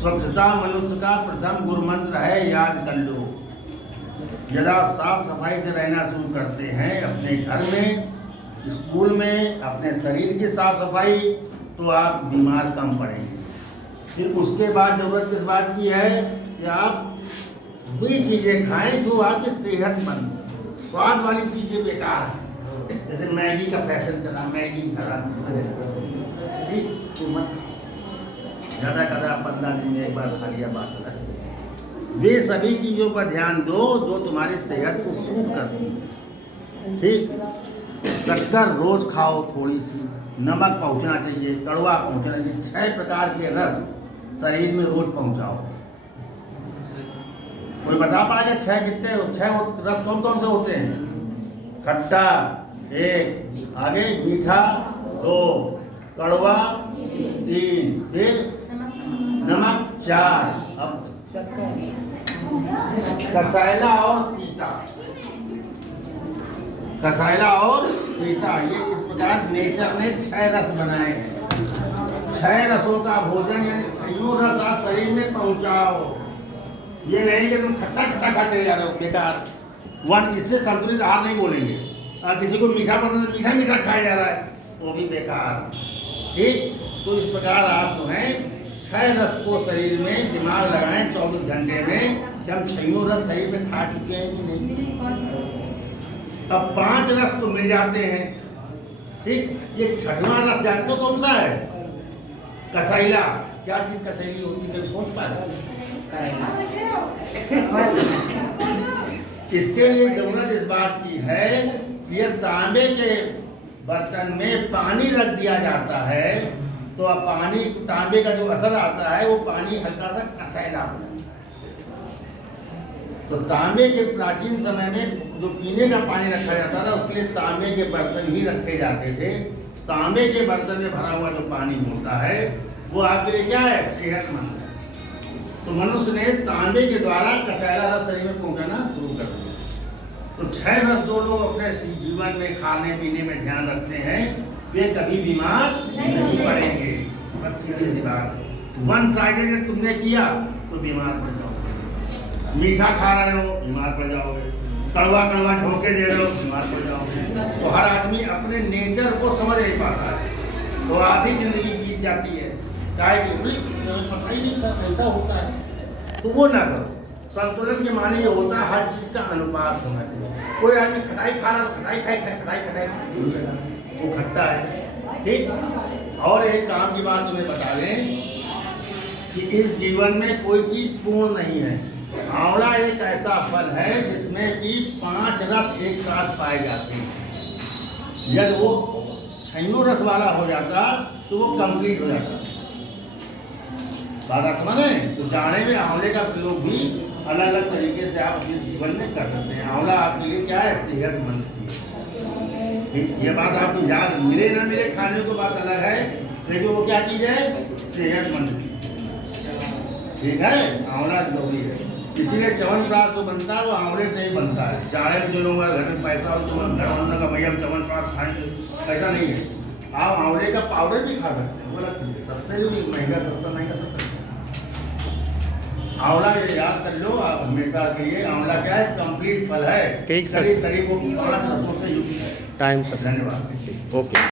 स्वच्छता मनुष्य का प्रथम गुरु मंत्र है, याद कर लो। यदि आप साफ सफाई से रहना शुरू करते हैं अपने घर में, स्कूल में, अपने शरीर की साफ सफाई, तो आप बीमार कम पड़ेंगे। फिर उसके बाद ज़रूरत इस बात की है कि आप वही चीज़ें खाएं जो आपकी सेहतमंद। स्वाद वाली चीज़ें बेकार है, जैसे मैगी का फैशन चला, मैगी खराब, ठीक तो मत ज़्यादा कदा 15 दिन में एक बार खा लिया, बात अलग है। वे सभी चीज़ों पर ध्यान दो जो तुम्हारी सेहत को सूट करती है, ठीक। शक्कर रोज़ खाओ, थोड़ी सी नमक पहुंचना चाहिए, कड़वा पहुंचना चाहिए। 6 प्रकार के रस शरीर में रोज पहुंचाओ। कोई बता पाएगा 6 कितने? 6 रस कौन कौन से होते हैं? खट्टा 1, आगे मीठा 2, कड़वा 3, फिर नमक 4, अब कसैला और तीता। कसैला और तीता, ये इस प्रकार नेचर ने 6 रस बनाए हैं। 6 रसों का भोजन यानी 6 रस आप शरीर में पहुंचाओ। ये नहीं कि तुम खट्टा खट्टा खाते जा रहे हो, बेकार। इससे संतुलित आहार नहीं बोलेंगे। और किसी को मीठा पसंद है, मीठा मीठा खाया जा रहा है, वो भी बेकार, ठीक। तो इस प्रकार आप जो है 6 रस को शरीर में दिमाग लगाएं 24 घंटे में कि हम 6 रस शरीर में खा चुके हैं कि नहीं। तब 5 रस तो मिल जाते हैं, ठीक। ये 6वां रस जानते हो कौन सा है? कसैला। क्या चीज कसैली होती है, सोच पाए? इसके लिए जरूरत इस बात की है कि यह तांबे के बर्तन में पानी रख दिया जाता है, तो अब पानी, तांबे का जो असर आता है वो पानी हल्का सा कसैला हो जाता है। तो तांबे के प्राचीन समय में जो पीने का पानी रखा जाता था उसके लिए तांबे के बर्तन ही रखे जाते थे। तांबे के बर्तन में भरा हुआ जो पानी होता है वो आपके लिए क्या है? सेहतमंद है। तो मनुष्य ने तांबे के द्वारा कसैला रस शरीर में पहुंचाना शुरू कर दिया। तो 6 रस जो लोग अपने जीवन में खाने पीने में ध्यान रखते हैं वे कभी बीमार नहीं पड़ेंगे। बस सीधी बात, वन साइडेड तुमने किया तो बीमार पड़ जाओगे। मीठा खा रहे हो, बीमार पड़ जाओगे। कड़वा कड़वा झोंके दे रहे हो, बीमार पड़ जाओगे। तो हर आदमी अपने नेचर को समझ नहीं पाता है, तो आधी जिंदगी बीत जाती है। चाहे पता ही नहीं था ऐसा होता है, तो वो ना करो। संतुलन के माने ये होता है हर चीज का अनुपात होना चाहिए। कोई आदमी खटाई खा रहा है, खटाई खटाई वो खट्टा है, ठीक। और एक काम की बात तुम्हें बता दें कि इस जीवन में कोई चीज पूर्ण नहीं है। आंवला एक ऐसा फल है जिसमें कि 5 रस एक साथ पाए जाते हैं। यदि वो 6 रस वाला हो जाता तो वो कंप्लीट हो जाता। बात आप समझ? तो जाने में आंवले का प्रयोग भी अलग अलग तरीके से आप अपने जीवन में कर सकते हैं। आंवला आपके लिए क्या है? सेहतमंद चीज। ये बात आपको याद मिले ना मिले, खाने को बात अलग है, लेकिन वो क्या चीज है? सेहतमंद चीज, ठीक है। आंवला जरूरी है, इसीलिए च्यवनप्राश जो बनता है वो आंवले से ही बनता है। जाड़े में जो लोग घर में पैसा हो तो घर वालों का भैया हम च्यवनप्राश खाएंगे, ऐसा नहीं है। आप आंवले का पाउडर भी खा सकते हैं, वो अलग चीज है। सस्ते भी महंगा, सस्ता महंगा सकता है। आंवला ये याद कर लो आप हमेशा के लिए, आंवला क्या है? कंप्लीट फल है। करीब करीब वो 5 रसों से युक्त है। टाइम। धन्यवाद। ओके।